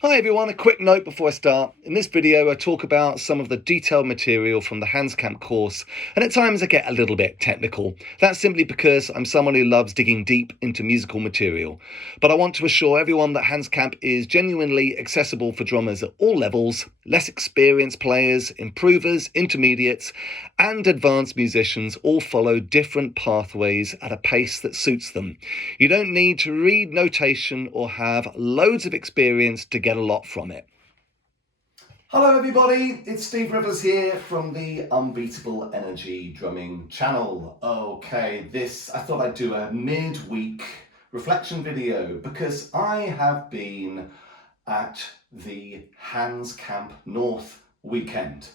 Hi everyone, a quick note before I start. In this video I talk about some of the detailed material from the Hanscamp course, and at times I get a little bit technical. That's simply because I'm someone who loves digging deep into musical material. But I want to assure everyone that Hanscamp is genuinely accessible for drummers at all levels, less experienced players, improvers, intermediates, and advanced musicians all follow different pathways at a pace that suits them. You don't need to read notation or have loads of experience to get a lot from it. Hello everybody, it's Steve Rivers here from the Unbeatable Energy Drumming channel. Okay, I thought I'd do a mid-week reflection video because I have been at the Hanscamp North weekend.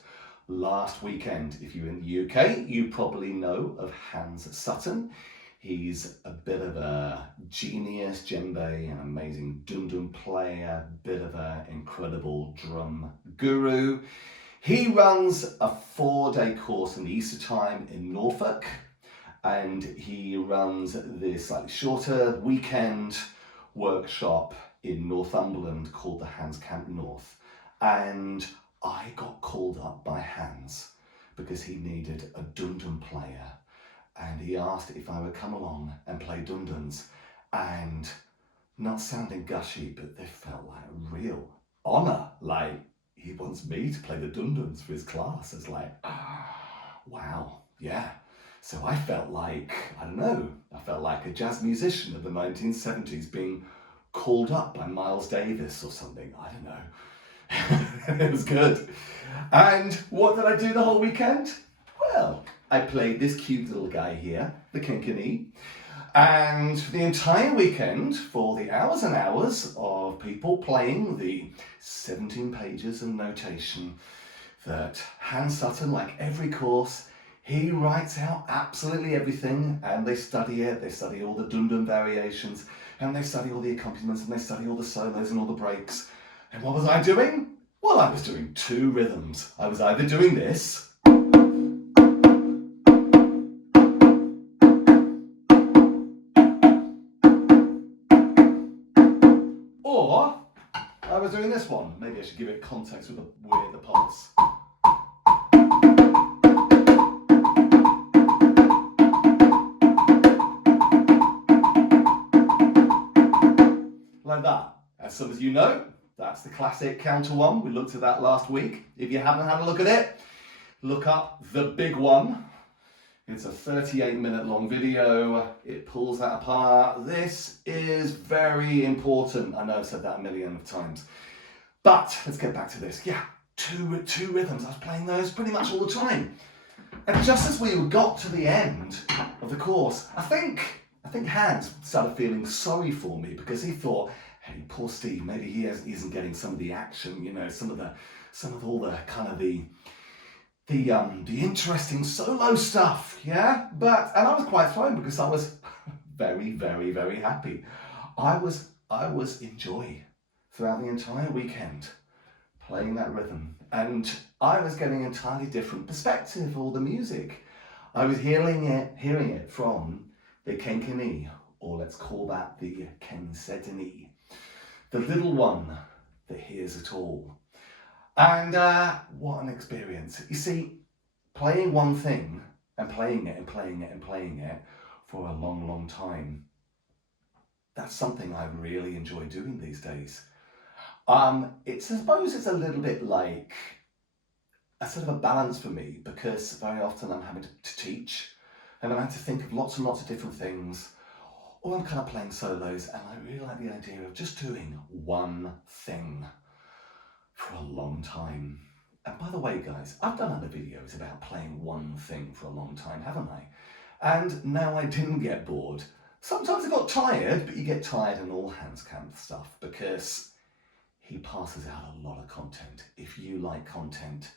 Last weekend, if you're in the UK, you probably know of Hans Sutton. He's a bit of a genius djembe, an amazing Dundun player, bit of an incredible drum guru. He runs a 4-day course in the Easter time in Norfolk, and he runs this slightly shorter weekend workshop in Northumberland called the Hanscamp North. And I got called up by Hans because he needed a Dundun player. And he asked if I would come along and play Dunduns, and not sounding gushy, but they felt like a real honour. Like, he wants me to play the Dunduns for his class. It's like, wow, yeah. So I felt like, I don't know, I felt like a jazz musician of the 1970s being called up by Miles Davis or something. I don't know. It was good. And what did I do the whole weekend? Well, I played this cute little guy here, the Kinkini, and for the entire weekend, for the hours and hours of people playing the 17 pages of notation that Hans Sutton, like every course, he writes out absolutely everything, and they study it. They study all the Dundun variations, and they study all the accompaniments, and they study all the solos and all the breaks. And what was I doing? Well, I was doing 2 rhythms. I was either doing this, or I was doing this one. Maybe I should give it context with the pulse. Like that. As some of you know, that's the classic counter one. We looked at that last week. If you haven't had a look at it, look up the big one. It's a 38-minute long video. It pulls that apart. This is very important. I know I've said that a million of times. But let's get back to this. Yeah, two rhythms. I was playing those pretty much all the time. And just as we got to the end of the course, I think Hans started feeling sorry for me because he thought, hey, poor Steve, maybe he isn't getting some of the action, you know, some of all the kind of the interesting solo stuff, yeah? And I was quite thrown because I was very, very, very happy. I was in joy throughout the entire weekend playing that rhythm, and I was getting an entirely different perspective of all the music. I was hearing it from the Kenkini, or let's call that the Kensedini, the little one that hears it all. And what an experience. You see, playing one thing and playing it and playing it and playing it for a long, long time, that's something I really enjoy doing these days. I suppose it's a little bit like a sort of a balance for me, because very often I'm having to teach and I'm having to think of lots and lots of different things, or I'm kind of playing solos, and I really like the idea of just doing one thing for a long time. And by the way, guys, I've done other videos about playing one thing for a long time, haven't I? And now I didn't get bored. Sometimes I got tired, but you get tired in all Hanscamp stuff because he passes out a lot of content. If you like content,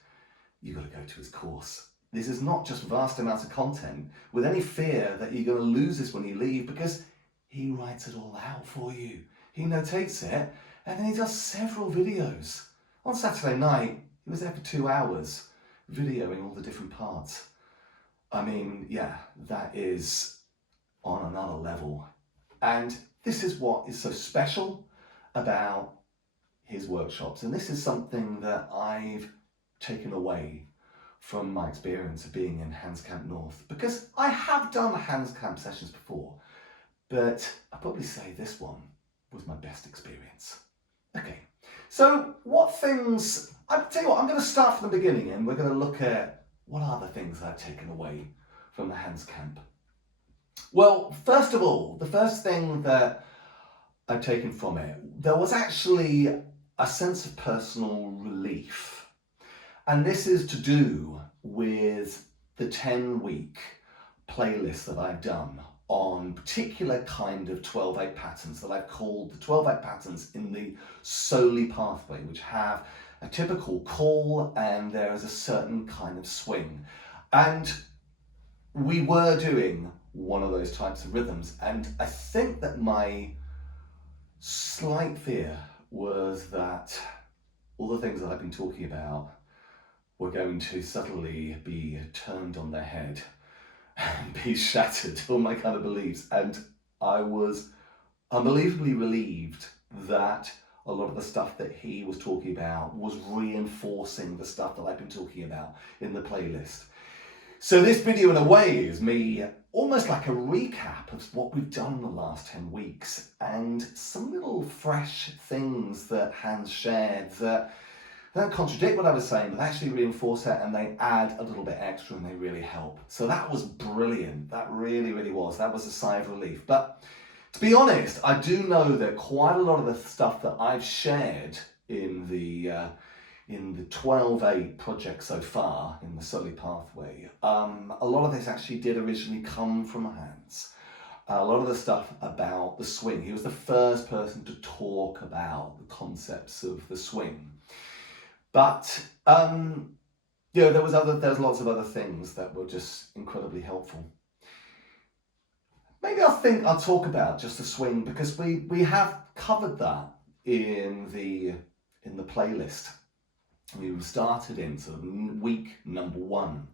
you've got to go to his course. This is not just vast amounts of content with any fear that you're going to lose this when you leave, because he writes it all out for you. He notates it, and then he does several videos. On Saturday night, he was there for 2 hours, videoing all the different parts. I mean, yeah, that is on another level. And this is what is so special about his workshops. And this is something that I've taken away from my experience of being in Hanscamp North, because I have done Hanscamp sessions before, but I'd probably say this one was my best experience. Okay, so what things, I'll tell you what, I'm going to start from the beginning and we're going to look at what are the things I've taken away from the Hanscamp. Well, first of all, the first thing that I've taken from it, there was actually a sense of personal relief. And this is to do with the 10-week playlist that I've done on particular kind of 12/8 patterns that I've called the 12/8 patterns in the Soli pathway, which have a typical call and there is a certain kind of swing. And we were doing one of those types of rhythms. And I think that my slight fear was that all the things that I've been talking about were going to suddenly be turned on their head and be shattered, all my kind of beliefs. And I was unbelievably relieved that a lot of the stuff that he was talking about was reinforcing the stuff that I've been talking about in the playlist. So this video in a way is me almost like a recap of what we've done in the last 10 weeks and some little fresh things that Hans shared that don't contradict what I was saying, but actually reinforce it and they add a little bit extra and they really help. So that was brilliant. That really, really was. That was a sigh of relief. But to be honest, I do know that quite a lot of the stuff that I've shared in the 12/8 project so far, in the Soli pathway, a lot of this actually did originally come from Hans. A lot of the stuff about the swing. He was the first person to talk about the concepts of the swing. But there was lots of other things that were just incredibly helpful. Maybe I'll talk about just the swing because we have covered that in the playlist. We started in sort of week number 1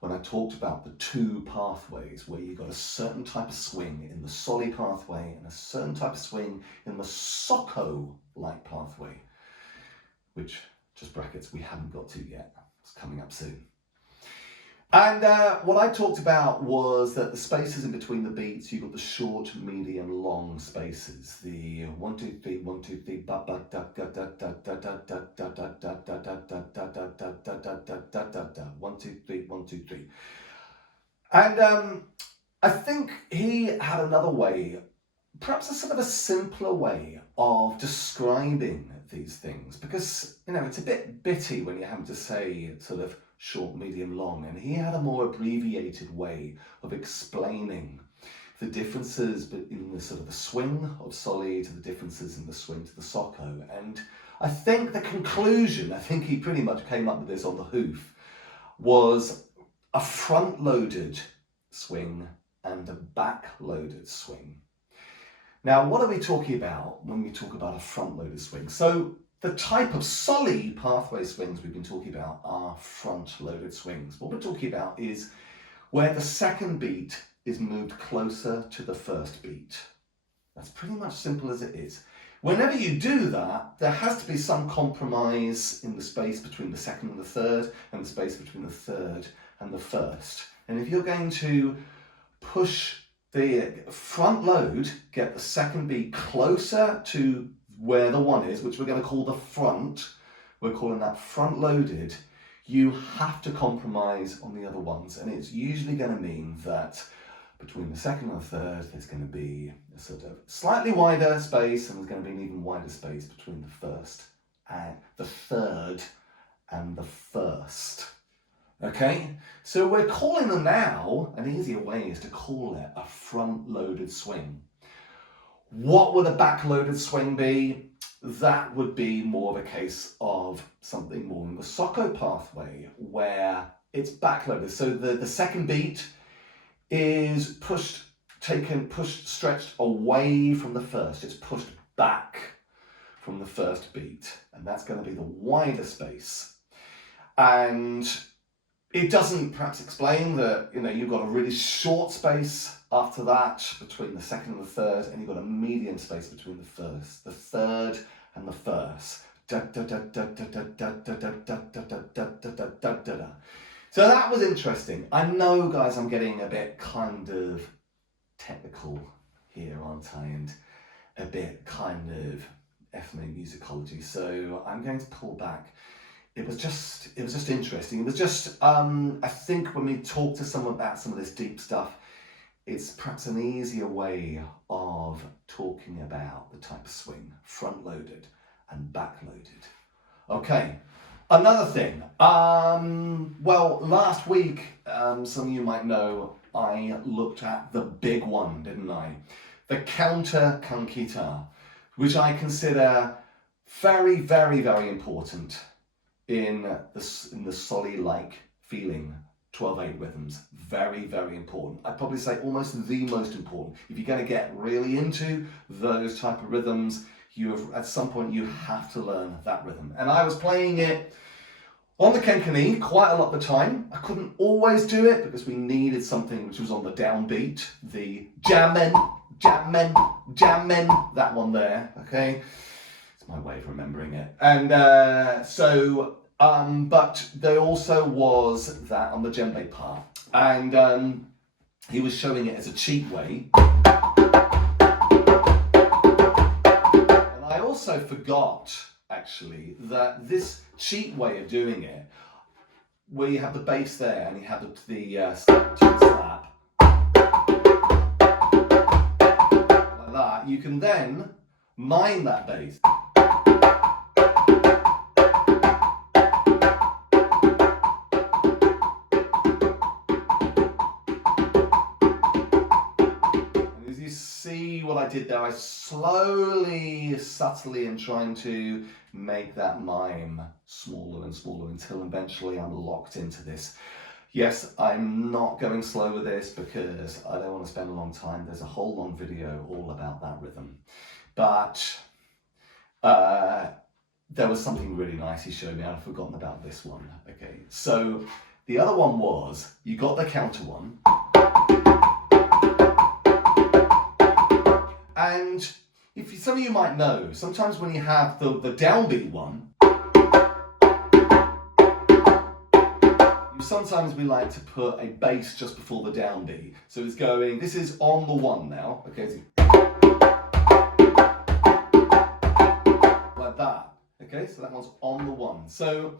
when I talked about the 2 pathways where you got a certain type of swing in the Soli pathway and a certain type of swing in the Socko-like pathway, which, just brackets, we haven't got to yet. It's coming up soon. And what I talked about was that the spaces in between the beats, you've got the short, medium, long spaces. The 1, 2, 3, 1, 2, 3, ba ba da da da da da da da da da da da da da da da da da da da 1, 2, 3, 1, 2, 3. And I think he had another way, perhaps a sort of a simpler way of describing these things, because it's a bit bitty when you have to say sort of short, medium, long, and he had a more abbreviated way of explaining the differences in the sort of the swing of Soli to the differences in the swing to the Socko. And I think the conclusion, I think he pretty much came up with this on the hoof, was a front-loaded swing and a back-loaded swing. Now, what are we talking about when we talk about a front-loaded swing? So the type of Soli pathway swings we've been talking about are front-loaded swings. What we're talking about is where the second beat is moved closer to the first beat. That's pretty much simple as it is. Whenever you do that, there has to be some compromise in the space between the second and the third, and the space between the third and the first. And if you're going to push the front load, get the second beat closer to where the 1 is, which we're going to call the front, we're calling that front loaded, you have to compromise on the other ones. And it's usually going to mean that between the second and the third, there's going to be a sort of slightly wider space, and there's going to be an even wider space between the first and the third and the first. Okay, so we're calling them now, an easier way is to call it a front-loaded swing. What would a back-loaded swing be? That would be more of a case of something more in the Socko pathway, where it's back-loaded. So the second beat is stretched away from the first. It's pushed back from the first beat, and that's going to be the wider space. And it doesn't perhaps explain that, you've got a really short space after that between the second and the third, and you've got a medium space between the first, the third, and the verse. Da, da, da, da, da, da, da, da, da, da, da, da, da, da, da, da. So that was interesting. I know, guys, I'm getting a bit kind of technical here, aren't I? And a bit kind of ethnomusicology. So I'm going to pull back. It was just interesting. It was just, I think when we talk to someone about some of this deep stuff, it's perhaps an easier way of talking about the type of swing, front-loaded and back-loaded. Okay, another thing. Well, last week, some of you might know, I looked at the big one, didn't I? The counter guitar, which I consider very, very, very important in the Solly-like feeling 12/8 rhythms. Very, very important. I'd probably say almost the most important. If you're going to get really into those type of rhythms, at some point you have to learn that rhythm. And I was playing it on the kenkeni quite a lot of the time. I couldn't always do it because we needed something which was on the downbeat, the Djembe, that one there, okay? It's my way of remembering it. And but there also was that on the djembe part. And he was showing it as a cheat way. And I also forgot, actually, that this cheat way of doing it, where you have the bass there and you have the slap, like that, you can then mime that bass. See what I did there? I slowly, subtly, am trying to make that mime smaller and smaller until eventually I'm locked into this. Yes, I'm not going slow with this because I don't want to spend a long time. There's a whole long video all about that rhythm. But there was something really nice he showed me. I'd forgotten about this one. Okay, so the other one was, you got the counter one. And some of you might know, sometimes when you have the downbeat one, sometimes we like to put a bass just before the downbeat. So it's going, this is on the one now, okay, so like that, okay, so that one's on the one. So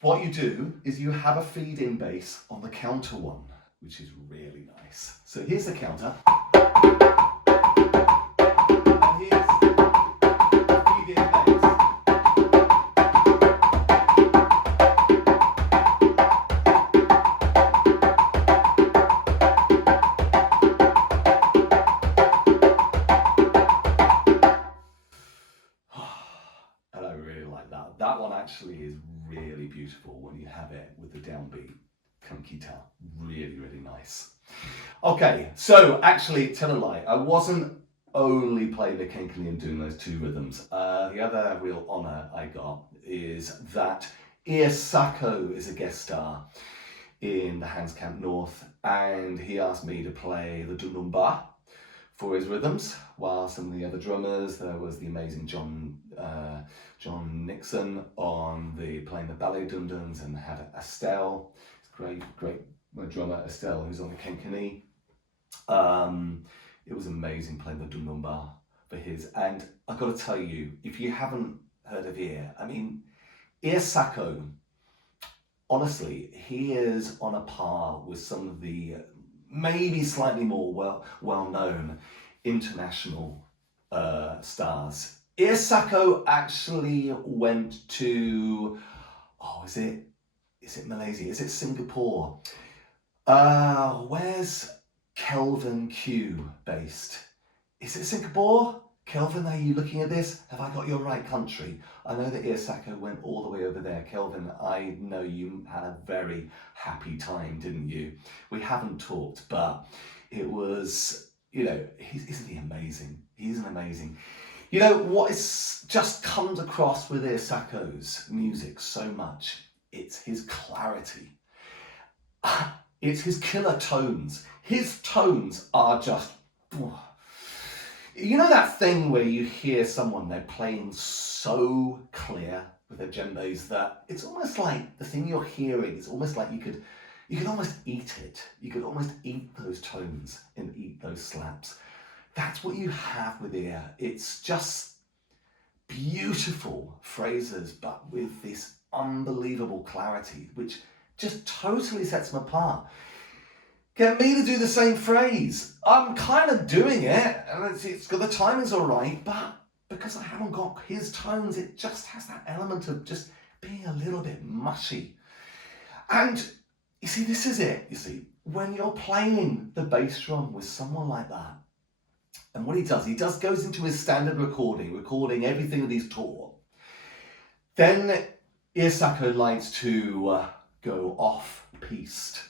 what you do is you have a feed-in bass on the counter one, which is really nice. So here's the counter. That one actually is really beautiful when you have it with the downbeat guitar. Really, really nice. Okay, so actually, tell a lie, I wasn't only playing the kenkeni and doing those two rhythms. The other real honour I got is that Sako is a guest star in the Hanscamp North, and he asked me to play the Dundun for his rhythms, while some of the other drummers, there was the amazing John Nixon playing the ballet Dunduns, and had Estelle, great drummer Estelle, who's on the kenkeni. It was amazing playing the Dundun for his, and I've got to tell you, if you haven't heard of I mean, Sako, honestly, he is on a par with some of the maybe slightly more well-known international stars. Sako actually went to, is it Malaysia? Is it Singapore? Where's Kelvin Q based? Is it Singapore? Kelvin, are you looking at this? Have I got your right country? I know that Sako went all the way over there. Kelvin, I know you had a very happy time, didn't you? We haven't talked, but it was, isn't he amazing? He isn't amazing. What is just comes across with Sako's music so much? It's his clarity. It's his killer tones. His tones are just... You know that thing where you hear someone, they're playing so clear with their djembes that it's almost like the thing you're hearing is almost like you could almost eat it. You could almost eat those tones and eat those slaps. That's what you have with ear. It's just beautiful phrases, but with this unbelievable clarity, which just totally sets them apart. Get me to do the same phrase. I'm kind of doing it, and it's got the timing's all right, but because I haven't got his tones, it just has that element of just being a little bit mushy. And you see, this is it. You see, when you're playing the bass drum with someone like that, and what he does goes into his standard recording everything that he's taught. Then Isako likes to go off-piste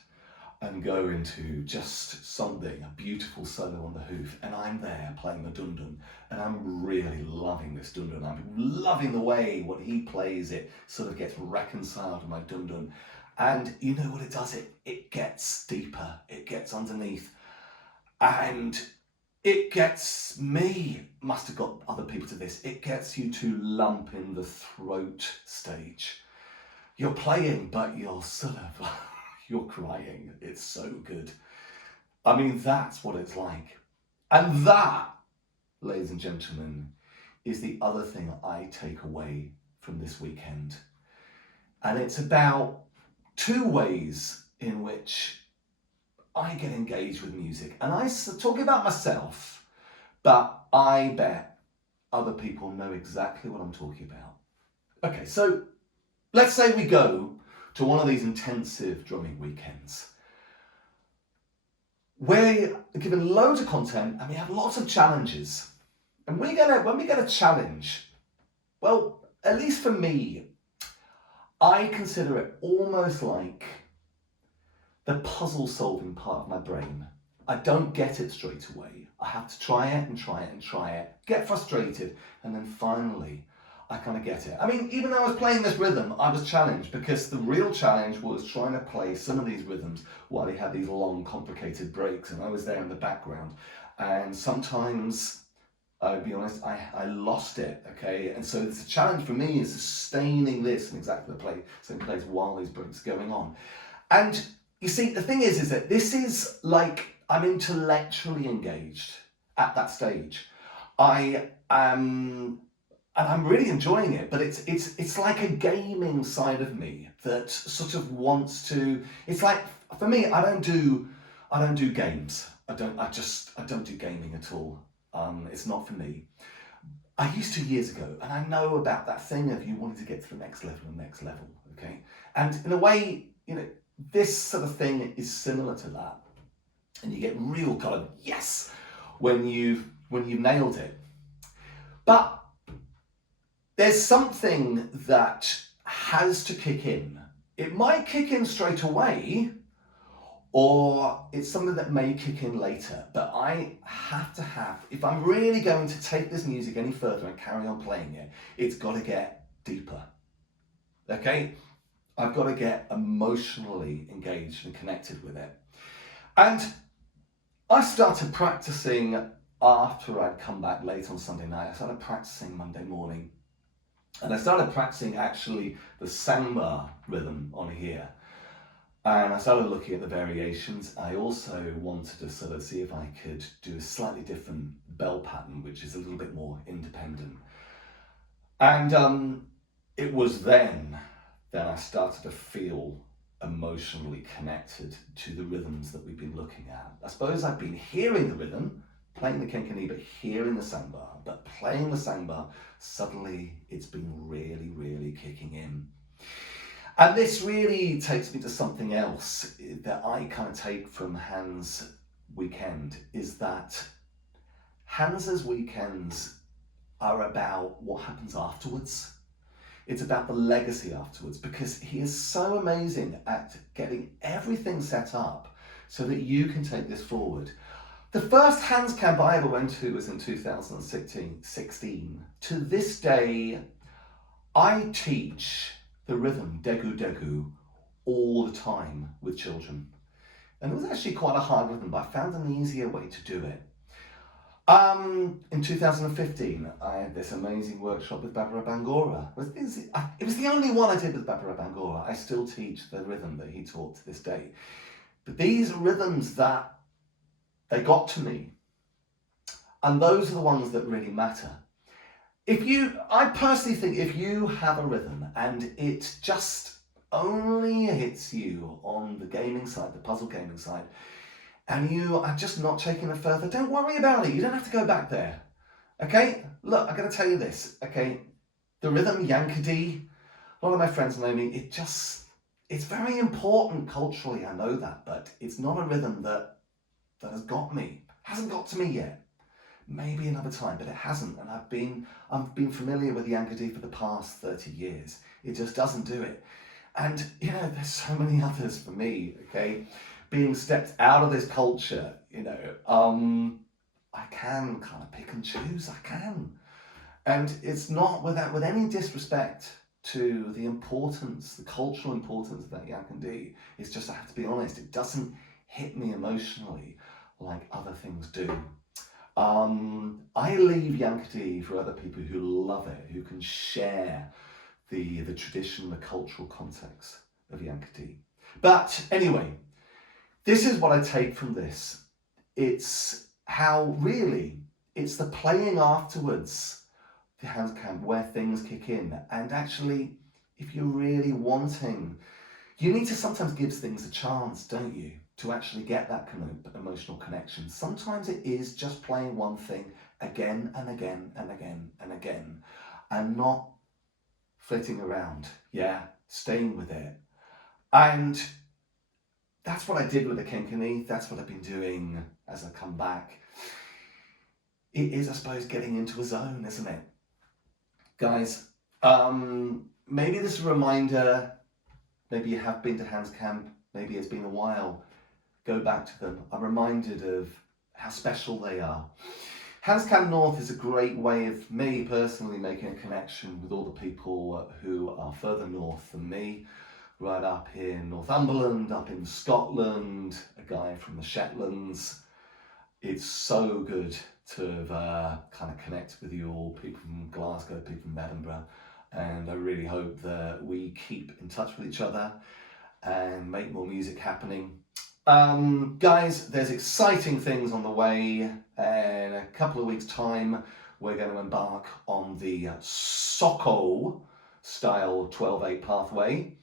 and go into just something, a beautiful solo on the hoof, and I'm there playing the Dundun, and I'm really loving this Dundun. I'm loving the way what he plays, it sort of gets reconciled with my Dundun. And you know what it does? It gets deeper, it gets underneath, and it gets me, must have got other people to this, it gets you to lump in the throat stage. You're playing, but you're sort of, you're crying. It's so good. I mean, that's what it's like. And that, ladies and gentlemen, is the other thing I take away from this weekend. And it's about two ways in which I get engaged with music. And I talk about myself, but I bet other people know exactly what I'm talking about. Okay, so let's say we go to one of these intensive drumming weekends. We're given loads of content and we have lots of challenges. And when we get a challenge, well, at least for me, I consider it almost like the puzzle solving part of my brain. I don't get it straight away. I have to try it and try it and try it, get frustrated, and then finally I kind of get it. I mean, even though I was playing this rhythm, I was challenged because the real challenge was trying to play some of these rhythms while they had these long, complicated breaks, and I was there in the background. And sometimes, I'll be honest, I lost it, okay? And so it's a challenge for me is sustaining this in exactly the same place while these breaks are going on. And you see, the thing is that this is like, I'm intellectually engaged at that stage. I am, and I'm really enjoying it, but it's like a gaming side of me that sort of wants to, it's like, for me, I don't do games. I don't do gaming at all. It's not for me. I used to years ago, and I know about that thing of you wanting to get to the next level, okay? And in a way, you know, this sort of thing is similar to that. And you get real kind of yes when you've nailed it. But there's something that has to kick in. It might kick in straight away, or it's something that may kick in later. But I have to have, if I'm really going to take this music any further and carry on playing it, it's got to get deeper. Okay? I've got to get emotionally engaged and connected with it. And I started practicing after I'd come back late on Sunday night. I started practicing Monday morning. And I started practicing actually the samba rhythm on here. And I started looking at the variations. I also wanted to sort of see if I could do a slightly different bell pattern, which is a little bit more independent. And it was then that I started to feel emotionally connected to the rhythms that we've been looking at. I suppose I've been hearing the rhythm, playing the kenkeni, but hearing the samba, but playing the samba, suddenly it's been really, really kicking in. And this really takes me to something else that I kind of take from Hans' weekend, is that Hans's weekends are about what happens afterwards. It's about the legacy afterwards, because he is so amazing at getting everything set up so that you can take this forward. The first Hanscamp I ever went to was in 2016. To this day, I teach the rhythm degu degu all the time with children. And it was actually quite a hard rhythm, but I found an easier way to do it. In 2015, I had this amazing workshop with Barbara Bangora. It was the only one I did with Barbara Bangora. I still teach the rhythm that he taught to this day. But these are rhythms that they got to me. And those are the ones that really matter. I personally think if you have a rhythm and it just only hits you on the gaming side, the puzzle gaming side, and you are just not taking it further, don't worry about it. You don't have to go back there. Okay? Look, I'm going to tell you this. Okay? The rhythm, Yankee, a lot of my friends know me, it's very important culturally, I know that, but it's not a rhythm that has got me. Hasn't got to me yet. Maybe another time, but it hasn't. And I've been familiar with Yankee for the past 30 years. It just doesn't do it. And, there's so many others for me, okay? Being stepped out of this culture, I can kind of pick and choose, I can. And it's not with any disrespect to the importance, the cultural importance of that Yankee. It's just, I have to be honest, it doesn't hit me emotionally like other things do. I leave Yankee for other people who love it, who can share the tradition, the cultural context of Yankee. But anyway, this is what I take from this. It's how really, it's the playing afterwards, the Hanscamp, where things kick in. And actually, if you're really wanting, you need to sometimes give things a chance, don't you? To actually get that kind of emotional connection. Sometimes it is just playing one thing again and again and again and again, and not flitting around, staying with it. And that's what I did with the Kinkini. That's what I've been doing as I come back. It is, I suppose, getting into a zone, isn't it? Guys, maybe this is a reminder, maybe you have been to Hanscamp, maybe it's been a while. Go back to them. I'm reminded of how special they are. Hanscamp North is a great way of me personally making a connection with all the people who are further north than me, right up here in Northumberland, up in Scotland, a guy from the Shetlands. It's so good to have kind of connect with you all, people from Glasgow, people from Edinburgh, and I really hope that we keep in touch with each other and make more music happening. Guys, there's exciting things on the way. In a couple of weeks' time, we're going to embark on the Soko style 12/8 pathway.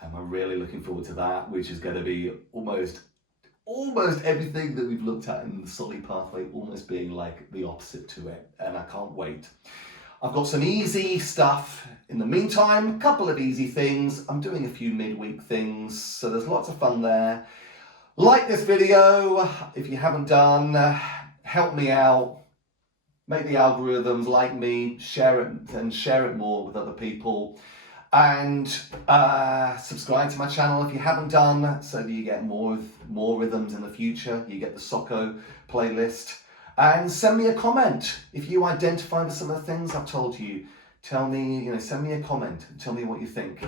And we're really looking forward to that, which is going to be almost everything that we've looked at in the Solly pathway, almost being like the opposite to it. And I can't wait. I've got some easy stuff in the meantime, a couple of easy things. I'm doing a few midweek things, so there's lots of fun there. Like this video, if you haven't done, help me out, make the algorithms like me, share it more with other people, and subscribe to my channel if you haven't done, so that you get more rhythms in the future. You get the Soko playlist, and send me a comment if you identify with some of the things I've told you. Tell me, send me a comment and tell me what you think,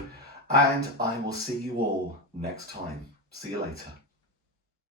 and I will see you all next time. See you later.